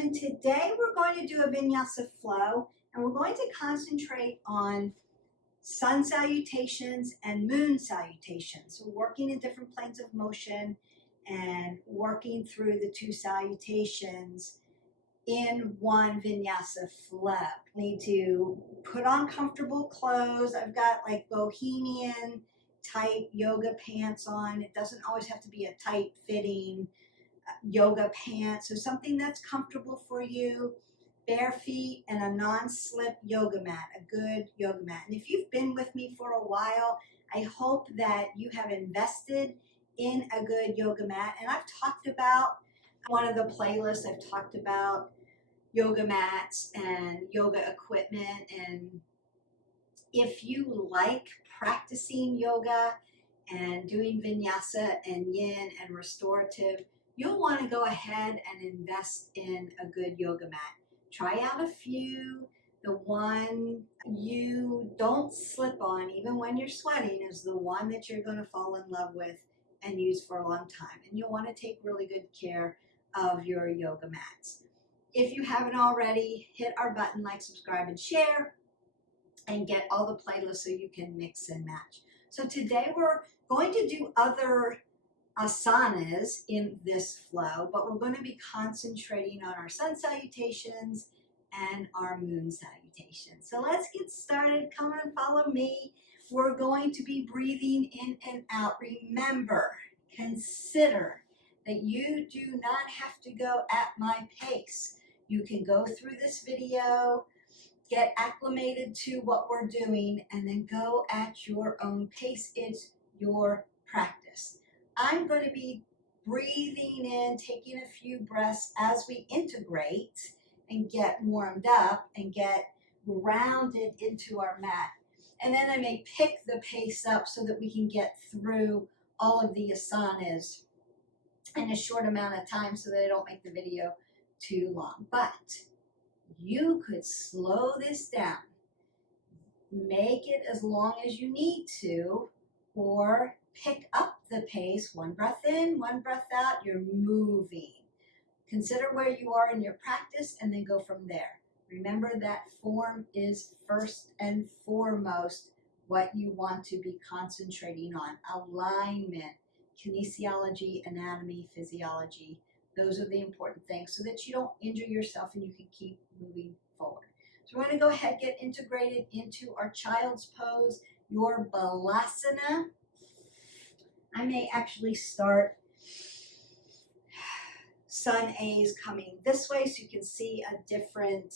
and today we're going to do a vinyasa flow, and we're going to concentrate on sun salutations and moon salutations. So working in different planes of motion and working through the two salutations in one vinyasa flow. Need to put on comfortable clothes. I've got like bohemian type yoga pants on. It doesn't always have to be a tight fitting yoga pants, so something that's comfortable for you. Bare feet and a non-slip yoga mat, a good yoga mat. And if you've been with me for a while, I hope that you have invested in a good yoga mat. And I've talked about one of the playlists, I've talked about yoga mats and yoga equipment. And if you like practicing yoga and doing vinyasa and yin and restorative, you'll want to go ahead and invest in a good yoga mat. Try out a few. The one you don't slip on, even when you're sweating, is the one that you're going to fall in love with and use for a long time. And you'll want to take really good care of your yoga mats. If you haven't already, hit our button, like, subscribe, and share, and get all the playlists so you can mix and match. So today we're going to do other asanas in this flow, but we're going to be concentrating on our sun salutations and our moon salutations. So let's get started. Come and follow me. We're going to be breathing in and out. Remember, consider that you do not have to go at my pace. You can go through this video, get acclimated to what we're doing, and then go at your own pace. It's your practice. I'm going to be breathing in, taking a few breaths as we integrate and get warmed up and get grounded into our mat. And then I may pick the pace up so that we can get through all of the asanas in a short amount of time so that I don't make the video too long. But you could slow this down, make it as long as you need to, or pick up the pace. One breath in, one breath out, you're moving. Consider where you are in your practice and then go from there. Remember that form is first and foremost what you want to be concentrating on. Alignment, kinesiology, anatomy, physiology. Those are the important things so that you don't injure yourself and you can keep moving forward. So we're going to go ahead and get integrated into our child's pose, your balasana. I may actually start sun A's coming this way so you can see a different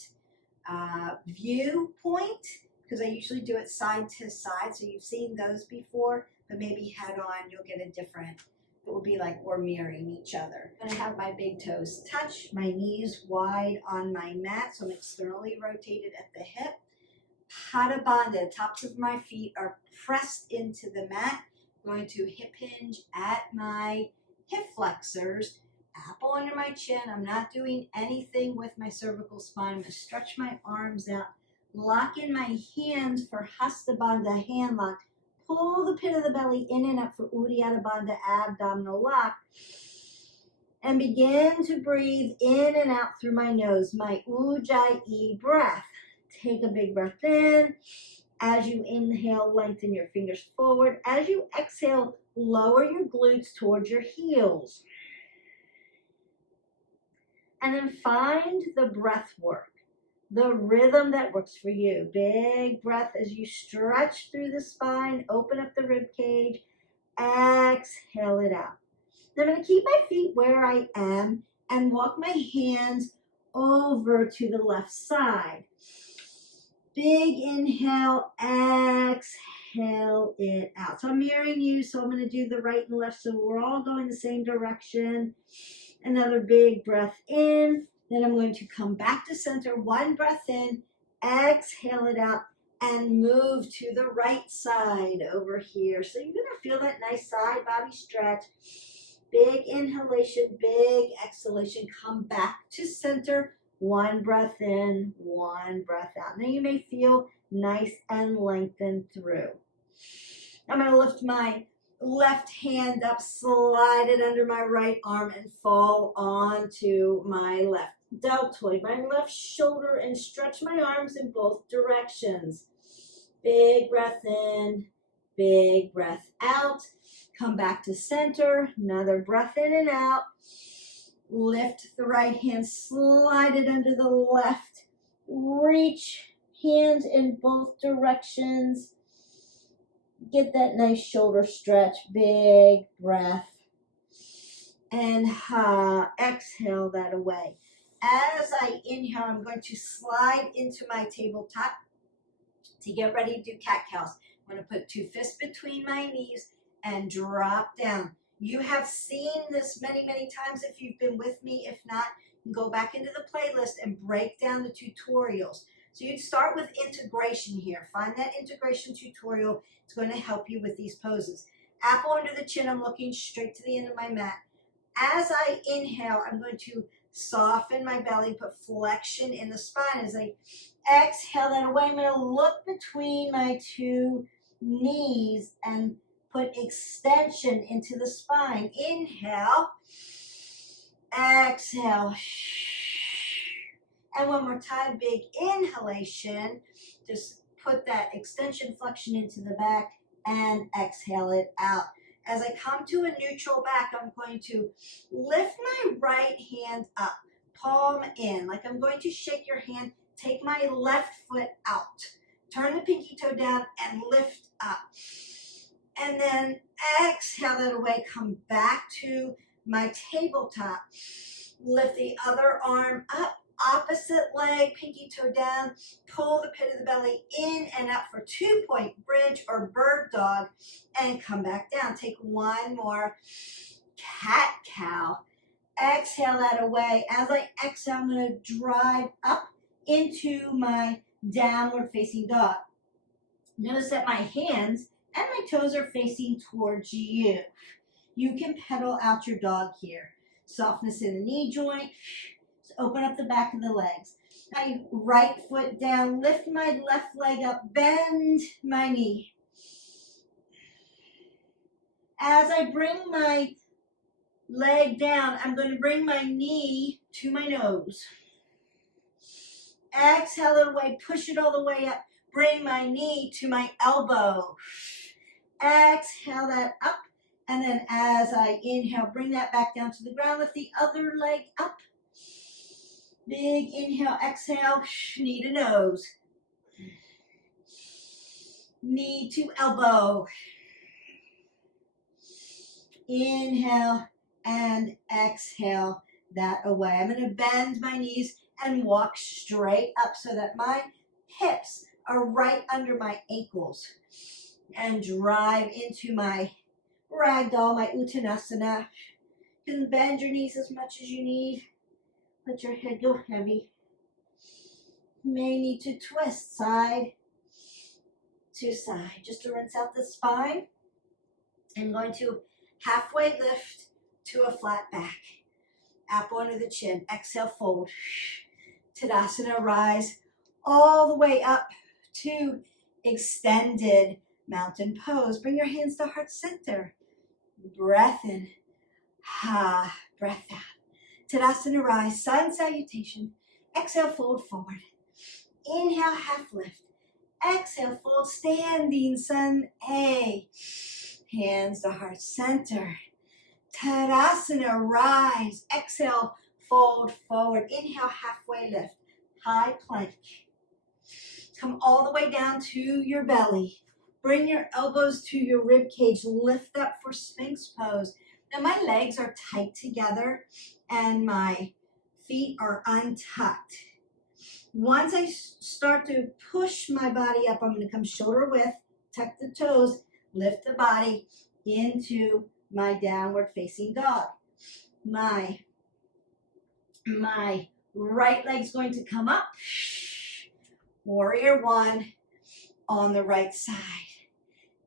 viewpoint, because I usually do it side to side. So you've seen those before, but maybe head on, you'll get a different. It will be like we're mirroring each other. I'm going to have my big toes touch, my knees wide on my mat, so I'm externally rotated at the hip. Pada Bandha, tops of my feet are pressed into the mat. I'm going to hip hinge at my hip flexors, apple under my chin. I'm not doing anything with my cervical spine. I'm going to stretch my arms out, lock in my hands for Hasta Bandha, hand lock. Pull the pit of the belly in and up for Uddiyana Bandha, abdominal lock. And begin to breathe in and out through my nose, my Ujjayi breath. Take a big breath in. As you inhale, lengthen your fingers forward. As you exhale, lower your glutes towards your heels. And then find the breath work, the rhythm that works for you. Big breath as you stretch through the spine, open up the rib cage, exhale it out. Now I'm going to keep my feet where I am and walk my hands over to the left side. Big inhale, exhale it out. So I'm mirroring you, so I'm going to do the right and left so we're all going the same direction. Another big breath in. Then I'm going to come back to center, one breath in, exhale it out, and move to the right side over here. So you're going to feel that nice side body stretch. Big inhalation, big exhalation. Come back to center, one breath in, one breath out. Now you may feel nice and lengthened through. I'm going to lift my left hand up, slide it under my right arm, and fall onto my left deltoid, my left shoulder, and stretch my arms in both directions. Big breath in, big breath out. Come back to center, another breath in and out. Lift the right hand, slide it under the left. Reach hands in both directions. Get that nice shoulder stretch, big breath. And exhale that away. As I inhale, I'm going to slide into my tabletop to get ready to do cat-cows. I'm going to put 2 fists between my knees and drop down. You have seen this many, many times if you've been with me. If not, go back into the playlist and break down the tutorials. So you'd start with integration here. Find that integration tutorial. It's going to help you with these poses. Apple under the chin. I'm looking straight to the end of my mat. As I inhale, I'm going to soften my belly, put flexion in the spine. As I exhale that away, I'm going to look between my 2 knees and put extension into the spine. Inhale, exhale. And one more time, big inhalation. Just put that extension, flexion into the back and exhale it out. As I come to a neutral back, I'm going to lift my right hand up, palm in, like I'm going to shake your hand. Take my left foot out. Turn the pinky toe down and lift up. And then exhale that away. Come back to my tabletop. Lift the other arm up. Opposite leg, pinky toe down. Pull the pit of the belly in and up for 2-point bridge or bird dog. And come back down. Take one more cat-cow. Exhale that away. As I exhale, I'm going to drive up into my downward facing dog. Notice that my hands and my toes are facing towards you. You can pedal out your dog here. Softness in the knee joint. So open up the back of the legs. My right foot down. Lift my left leg up. Bend my knee. As I bring my leg down, I'm going to bring my knee to my nose. Exhale it away, push it all the way up. Bring my knee to my elbow. Exhale that up. And then as I inhale, bring that back down to the ground. Lift the other leg up. Big inhale, exhale, knee to nose. Knee to elbow. Inhale and exhale that away. I'm going to bend my knees and walk straight up so that my hips are right under my ankles. And drive into my ragdoll, my uttanasana. You can bend your knees as much as you need. Let your head go heavy. You may need to twist side to side just to rinse out the spine. I'm going to halfway lift to a flat back. Apple under the chin. Exhale, fold. Tadasana, rise all the way up to extended mountain pose. Bring your hands to heart center. Breath in. Breath out. Tadasana, rise. Sun salutation. Exhale, fold forward. Inhale, half lift. Exhale, fold, standing sun A. Hands to heart center. Tadasana, rise. Exhale, fold forward. Inhale, halfway lift. High plank. Come all the way down to your belly. Bring your elbows to your rib cage. Lift up for Sphinx pose. Now my legs are tight together and my feet are untucked. Once I start to push my body up, I'm going to come shoulder width, tuck the toes, lift the body into my downward facing dog. My right leg's going to come up. Warrior one on the right side.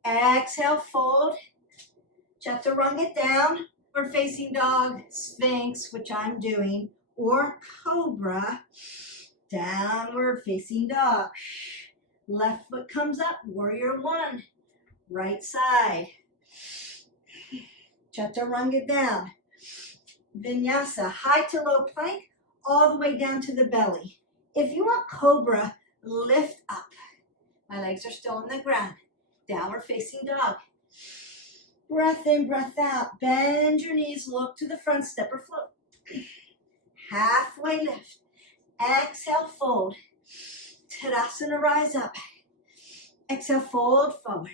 Exhale, fold. Chaturanga down. We're facing dog, Sphinx, which I'm doing, or Cobra. Downward facing dog. Left foot comes up, warrior one. Right side. Chaturanga down. Vinyasa, high to low plank, all the way down to the belly. If you want cobra, lift up. My legs are still on the ground. Downward facing dog. Breath in, breath out. Bend your knees, look to the front, step or float. Halfway lift. Exhale, fold. Tadasana, rise up. Exhale, fold forward.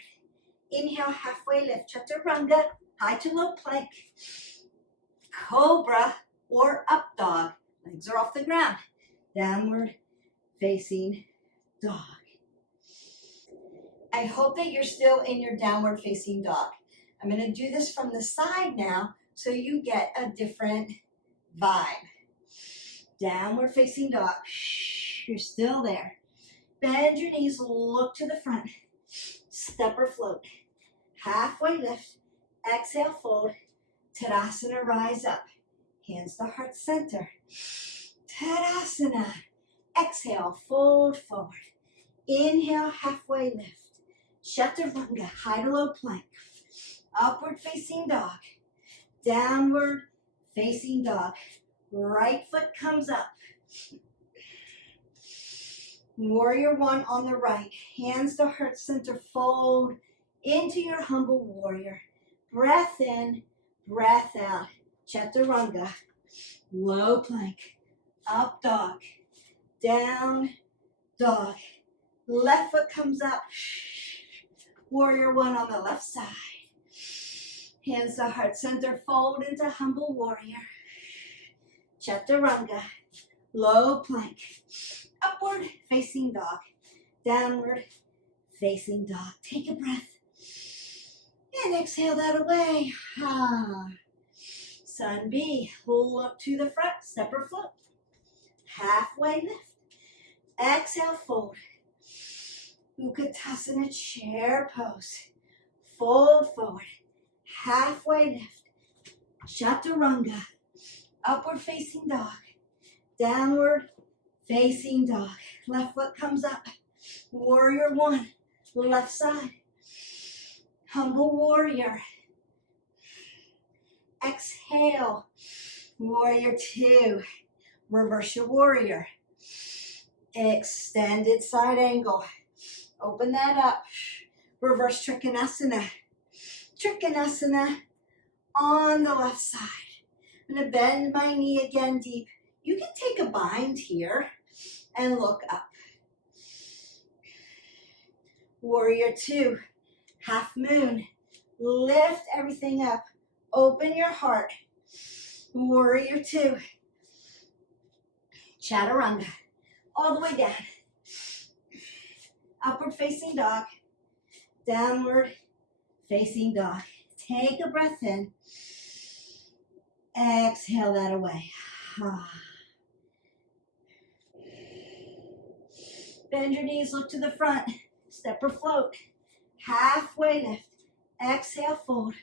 Inhale, halfway lift. Chaturanga, high to low plank. Cobra or up dog. Legs are off the ground. Downward facing dog. I hope that you're still in your downward facing dog. I'm going to do this from the side now so you get a different vibe. Downward facing dog. You're still there. Bend your knees, look to the front. Step or float. Halfway lift. Exhale, fold. Tadasana, rise up. Hands to heart center. Tadasana. Exhale, fold forward. Inhale, halfway lift. Chaturanga, high to low plank. Upward facing dog. Downward facing dog. Right foot comes up. Warrior one on the right. Hands to heart center, fold into your humble warrior. Breath in, breath out. Chaturanga, low plank. Up dog, down dog. Left foot comes up. Warrior one on the left side. Hands to heart center, fold into humble warrior. Chaturanga, low plank. Upward facing dog. Downward facing dog. Take a breath. And exhale that away. Sun B, look to the front, step or float. Halfway lift. Exhale, fold. Utkatasana, chair pose. Fold forward. Halfway lift. Chaturanga. Upward facing dog. Downward facing dog. Left foot comes up. Warrior one. Left side. Humble warrior. Exhale. Warrior two. Reverse your warrior. Extended side angle. Open that up. Reverse Trikonasana. Trikonasana on the left side. I'm going to bend my knee again deep. You can take a bind here and look up. Warrior two. Half moon. Lift everything up. Open your heart. Warrior two. Chaturanga. All the way down. Upward facing dog. Downward facing dog. Take a breath in. Exhale that away. Bend your knees, look to the front. Step or float. Halfway lift. Exhale, fold.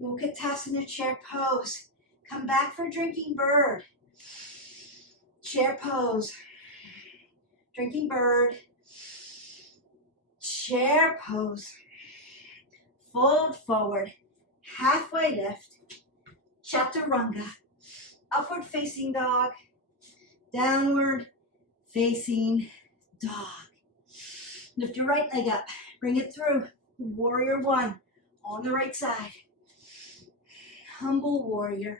Utkatasana, chair pose. Come back for drinking bird. Chair pose. Drinking bird. Chair pose. Fold forward. Halfway lift. Chaturanga. Upward facing dog. Downward facing dog. Lift your right leg up. Bring it through. Warrior one on the right side. Humble warrior.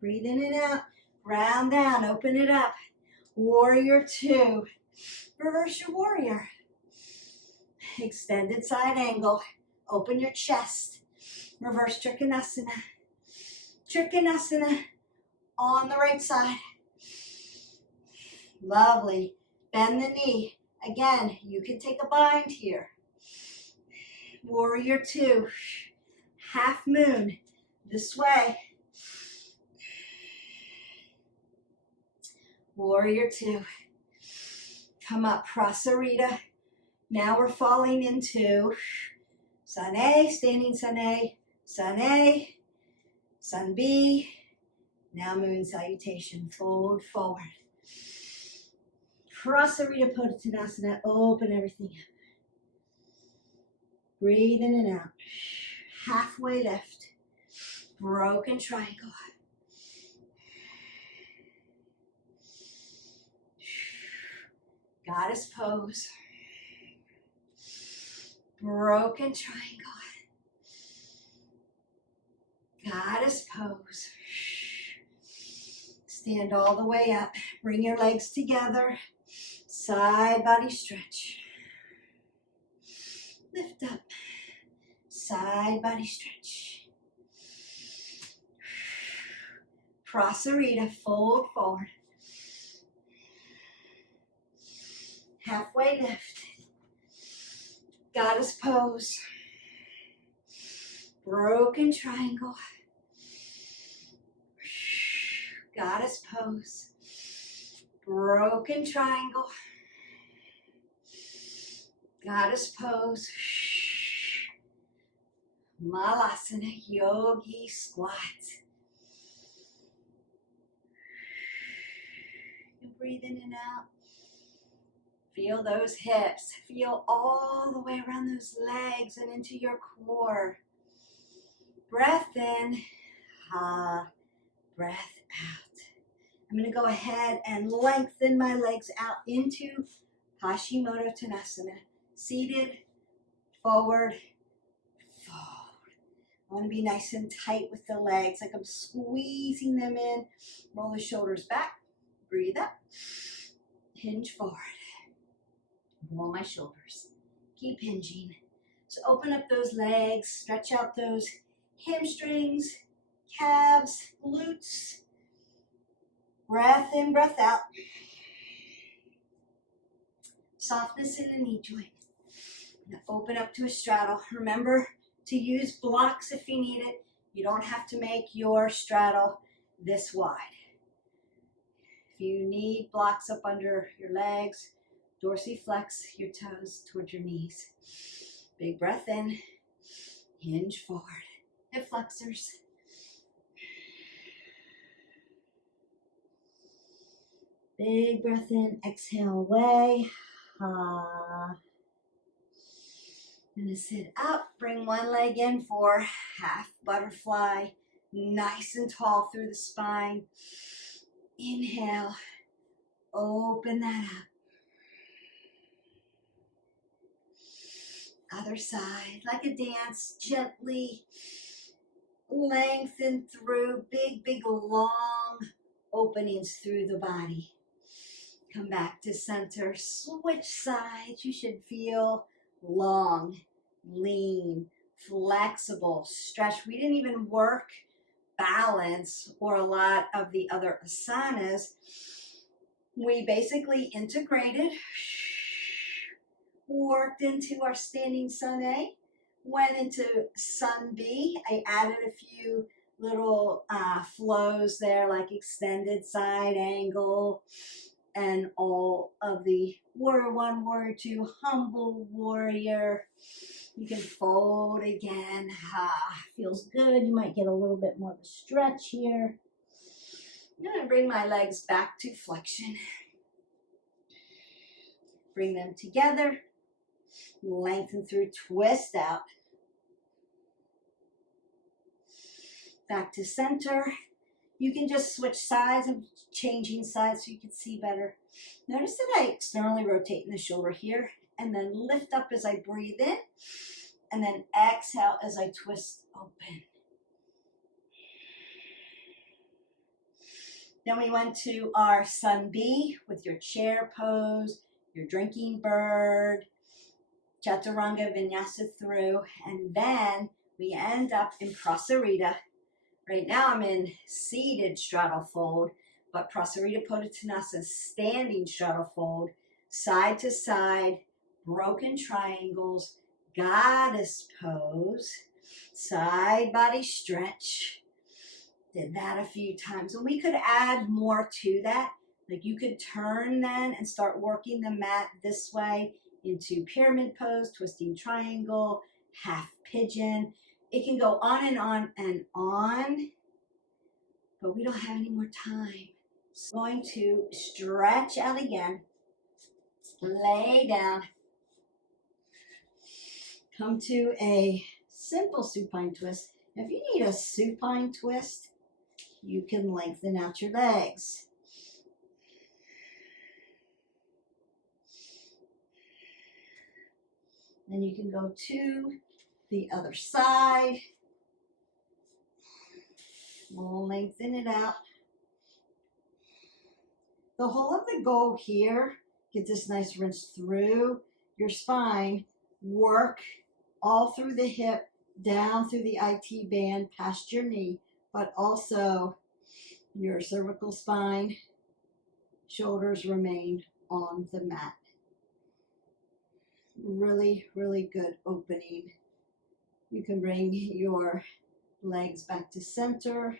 Breathe in and out. Round down. Open it up. Warrior two. Reverse your warrior. Extended side angle. Open your chest. Reverse Trikonasana. Trikonasana on the right side. Lovely. Bend the knee. Again, you can take a bind here. Warrior two. Half moon. This way. Warrior two. Come up, Prasarita. Now we're falling into Sun A, standing Sun A, Sun A, Sun B. Now moon salutation. Fold forward. Prasarita Pottanasana. Open everything up. Breathe in and out. Halfway lift. Broken triangle. Goddess pose. Broken triangle. Goddess pose. Stand all the way up. Bring your legs together. Side body stretch. Lift up. Side body stretch. Prasarita, fold forward. Halfway lift. Goddess pose. Broken triangle. Goddess pose. Broken triangle. Goddess pose. Malasana, yogi squat. You breathe in and out. Feel those hips. Feel all the way around those legs and into your core. Breath in. Breath out. I'm going to go ahead and lengthen my legs out into Hashimoto Tanasana. Seated, forward, forward. I want to be nice and tight with the legs, like I'm squeezing them in. Roll the shoulders back. Breathe up. Hinge forward. Roll my shoulders. Keep hinging. So open up those legs. Stretch out those hamstrings, calves, glutes. Breath in, breath out. Softness in the knee joint. Now open up to a straddle. Remember to use blocks if you need it. You don't have to make your straddle this wide. If you need blocks up under your legs, dorsiflex your toes towards your knees. Big breath in. Hinge forward. Hip flexors. Big breath in. Exhale away. I'm going to sit up. Bring one leg in for half butterfly. Nice and tall through the spine. Inhale. Open that up. Other side. Like a dance. Gently lengthen through. Big, long openings through the body. Come back to center. Switch sides. You should feel long, lean, flexible, stretch. We didn't even work balance or a lot of the other asanas. We basically integrated, worked into our standing sun A, went into sun B. I added a few little flows there, like extended side angle and all of the warrior one, warrior two, humble warrior. You can fold again. Feels good. You might get a little bit more of a stretch here. I'm going to bring my legs back to flexion. Bring them together. Lengthen through, twist out. Back to center. You can just switch sides. I'm changing sides so you can see better. Notice that I externally rotate in the shoulder here and then lift up as I breathe in and then exhale as I twist open. Then we went to our sun B with your chair pose, your drinking bird, chaturanga vinyasa through, and then we end up in prasarita. Right now I'm in seated straddle fold, but prasarita padottanasana, standing straddle fold, side to side, broken triangles, goddess pose, side body stretch. Did that a few times. And we could add more to that. Like you could turn then and start working the mat this way into pyramid pose, twisting triangle, half pigeon. It can go on and on and on, but we don't have any more time. So I'm going to stretch out again, lay down, come to a simple supine twist. If you need a supine twist, you can lengthen out your legs. Then you can go to the other side. We'll lengthen it out. The whole of the goal here, get this nice rinse through your spine, work all through the hip, down through the IT band, past your knee, but also your cervical spine, shoulders remain on the mat. Really, really good opening. You can bring your legs back to center,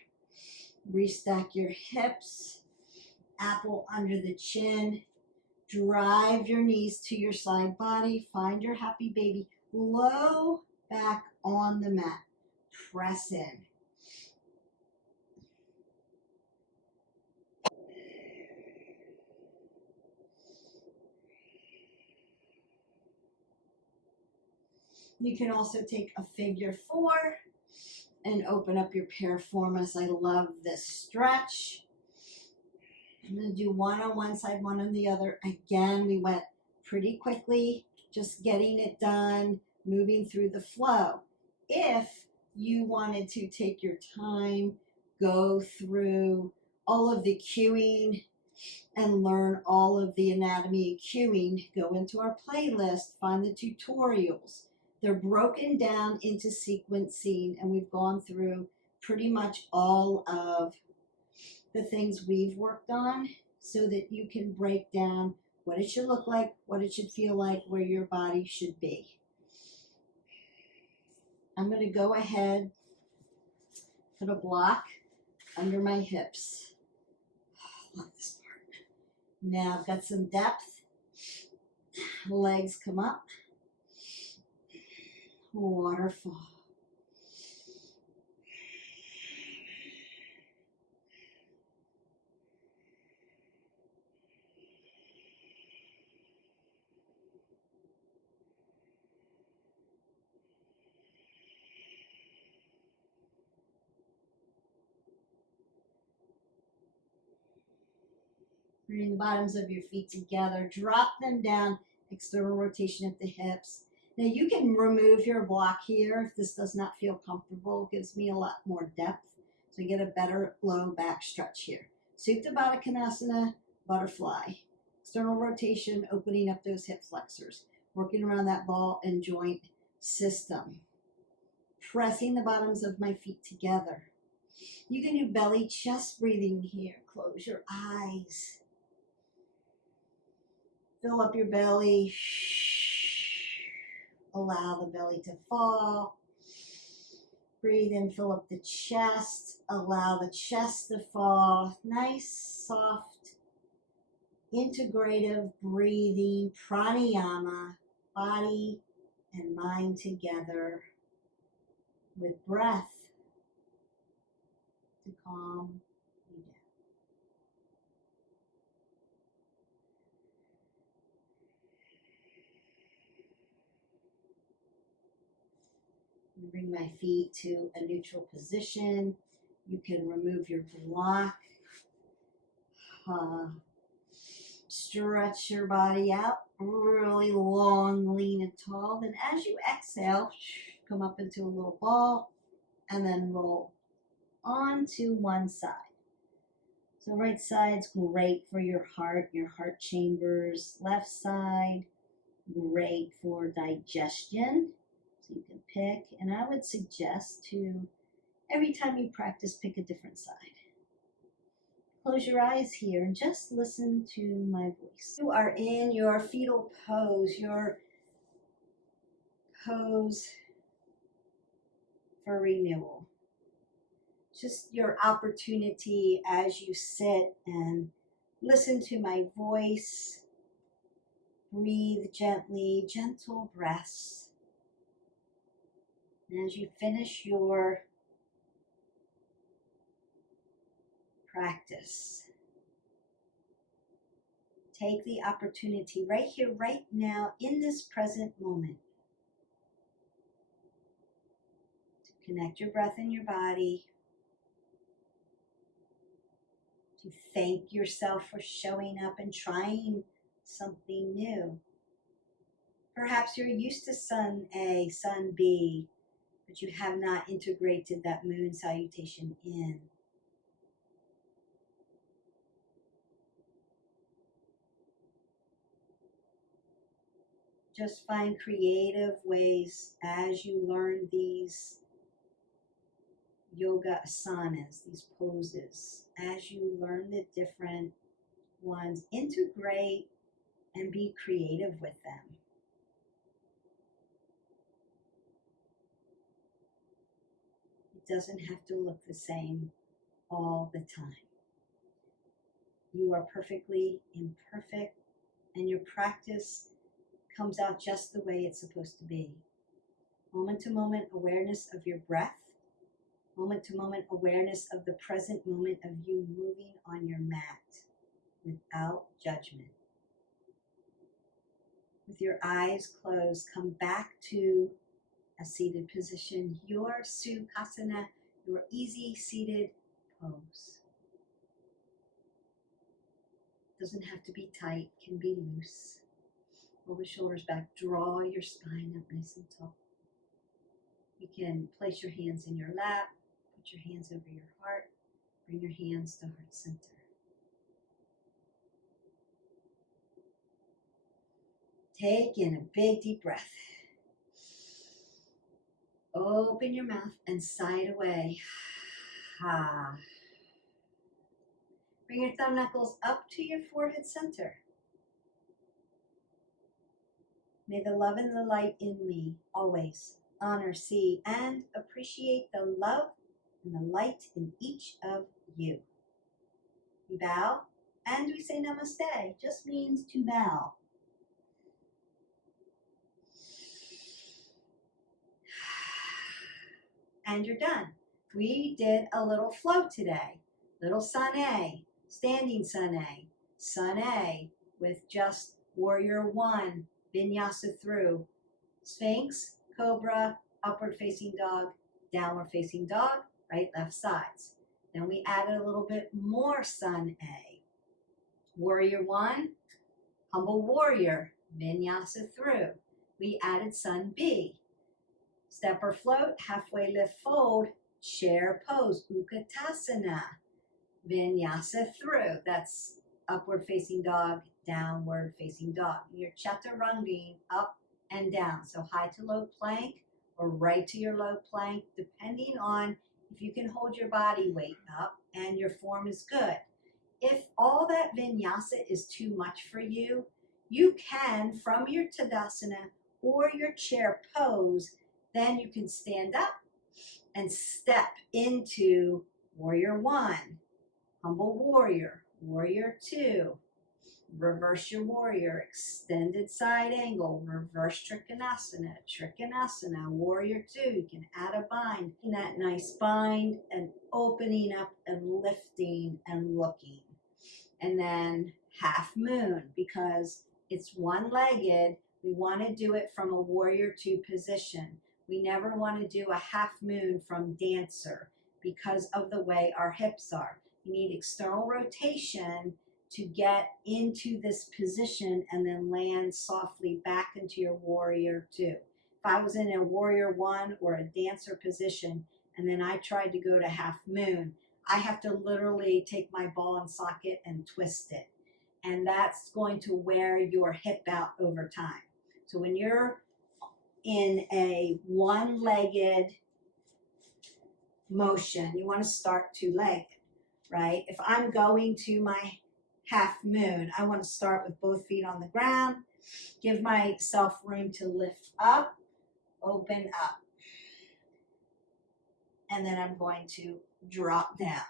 restack your hips, apple under the chin, drive your knees to your side body, find your happy baby, low back on the mat, press in. You can also take a figure 4 and open up your piriformis. I love this stretch. I'm going to do one on one side, one on the other. Again, we went pretty quickly, just getting it done, moving through the flow. If you wanted to take your time, go through all of the cueing and learn all of the anatomy and cueing, go into our playlist, find the tutorials. They're broken down into sequencing, and we've gone through pretty much all of the things we've worked on so that you can break down what it should look like, what it should feel like, where your body should be. I'm going to go ahead, put a block under my hips. Oh, love this part. Now I've got some depth. Legs come up. Waterfall. Bring the bottoms of your feet together. Drop them down. External rotation at the hips. Now you can remove your block here if this does not feel comfortable. It gives me a lot more depth. So you get a better low back stretch here. Supta Baddha Konasana, butterfly. External rotation, opening up those hip flexors. Working around that ball and joint system. Pressing the bottoms of my feet together. You can do belly chest breathing here. Close your eyes. Fill up your belly. Allow the belly to fall. Breathe in, fill up the chest. Allow the chest to fall. Nice, soft, integrative breathing, pranayama, body and mind together with breath to calm you down. Bring my feet to a neutral position. You can remove your block. Stretch your body out really long, lean and tall. Then as you exhale, come up into a little ball and then roll onto one side. So right side's great for your heart chambers. Left side, great for digestion. So you can pick, and I would suggest to, every time you practice, pick a different side. Close your eyes here and just listen to my voice. You are in your fetal pose, your pose for renewal. Just your opportunity as you sit and listen to my voice. Breathe gently, gentle breaths. And as you finish your practice, take the opportunity right here, right now, in this present moment, to connect your breath in your body, to thank yourself for showing up and trying something new, Perhaps you're used to sun A, sun B, but you have not integrated that moon salutation in. Just find creative ways as you learn these yoga asanas, these poses, as you learn the different ones, integrate and be creative with them. It doesn't have to look the same all the time. You are perfectly imperfect, and your practice comes out just the way it's supposed to be. Moment to moment awareness of your breath, moment to moment awareness of the present moment of you moving on your mat without judgment. With your eyes closed, come back to a seated position, your Sukhasana, your easy seated pose. Doesn't have to be tight, can be loose. Pull the shoulders back, draw your spine up nice and tall. You can place your hands in your lap, put your hands over your heart, bring your hands to heart center. Take in a big deep breath. Open your mouth and sigh it away. Bring your thumb knuckles up to your forehead center. May the love and the light in me always honor, see, and appreciate the love and the light in each of you. We bow and we say namaste. Just means to bow. And you're done. We did a little flow today. Little sun A, standing sun A with just warrior one, vinyasa through, sphinx, cobra, upward facing dog, downward facing dog, right, left sides. Then we added a little bit more sun A. Warrior one, humble warrior, vinyasa through. We added sun B. Step or float, halfway lift fold, chair pose, Utkatasana, vinyasa through. That's upward facing dog, downward facing dog. Your chaturanga, up and down. So high to low plank or right to your low plank, depending on if you can hold your body weight up and your form is good. If all that vinyasa is too much for you, you can, from your Tadasana or your chair pose, then you can stand up and step into warrior one, humble warrior, warrior two, reverse your warrior, extended side angle, reverse trikonasana, warrior two. You can add a bind in that nice bind and opening up and lifting and looking. And then half moon, because it's one-legged, we want to do it from a warrior two position. We never want to do a half moon from dancer because of the way our hips are. You need external rotation to get into this position and then land softly back into your warrior two. If I was in a warrior one or a dancer position and then I tried to go to half moon, I have to literally take my ball and socket and twist it. And that's going to wear your hip out over time. So when you're in a one-legged motion, you want to start two-legged, right? If I'm going to my half moon, I want to start with both feet on the ground, give myself room to lift up, open up, and then I'm going to drop down.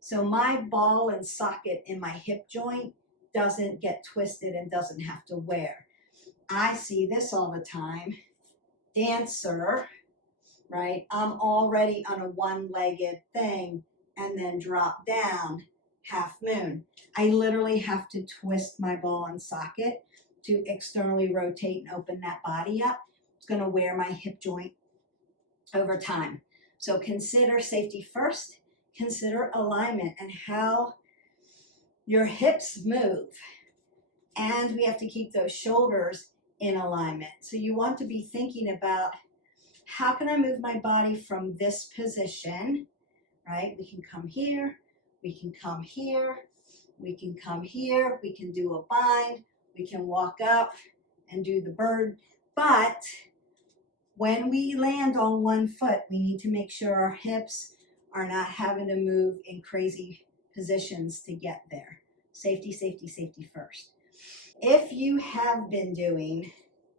So my ball and socket in my hip joint doesn't get twisted and doesn't have to wear. I see this all the time. Dancer, right? I'm already on a one-legged thing and then drop down, half moon. I literally have to twist my ball and socket to externally rotate and open that body up. It's going to wear my hip joint over time. So consider safety first, consider alignment and how your hips move. And we have to keep those shoulders in alignment. So you want to be thinking about, how can I move my body from this position, right? We can come here, we can come here, we can come here, we can do a bind, we can walk up and do the bird. But when we land on one foot, we need to make sure our hips are not having to move in crazy positions to get there. Safety, safety, safety first. If you have been doing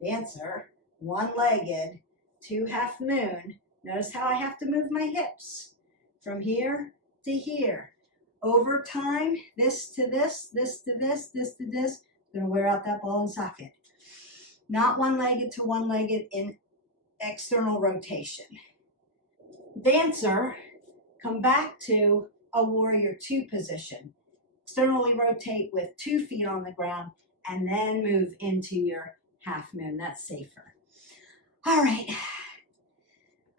dancer, one-legged, 2 half moon, notice how I have to move my hips from here to here. Over time, this to this, this to this, this to this, gonna wear out that ball and socket. Not one-legged to one-legged in external rotation. Dancer, come back to a warrior 2 position. Externally rotate with 2 feet on the ground and then move into your half moon. That's safer. All right.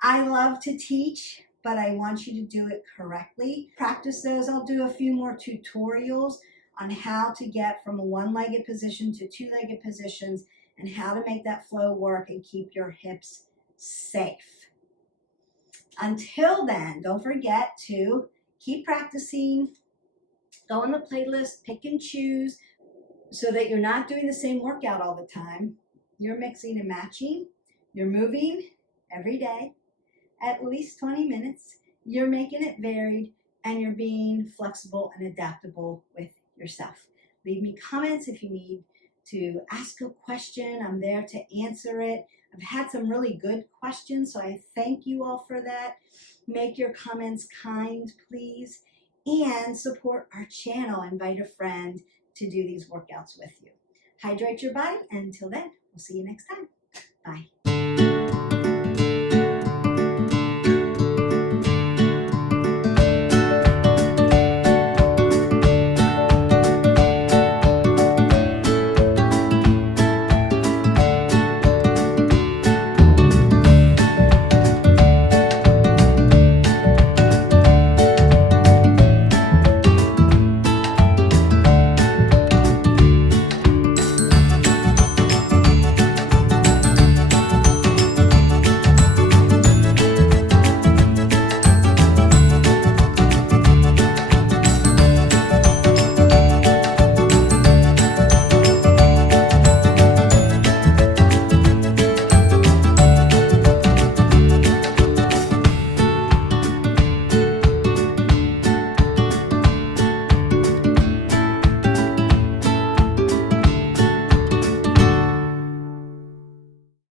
I love to teach, but I want you to do it correctly. Practice those. I'll do a few more tutorials on how to get from a one-legged position to 2-legged positions and how to make that flow work and keep your hips safe. Until then, don't forget to keep practicing. Go on the playlist, pick and choose so that you're not doing the same workout all the time. You're mixing and matching. You're moving every day, at least 20 minutes. You're making it varied, and you're being flexible and adaptable with yourself. Leave me comments if you need to ask a question. I'm there to answer it. I've had some really good questions, so I thank you all for that. Make your comments kind, please, and support our channel. Invite a friend to do these workouts with you. Hydrate your body, and until then, we'll see you next time. Bye.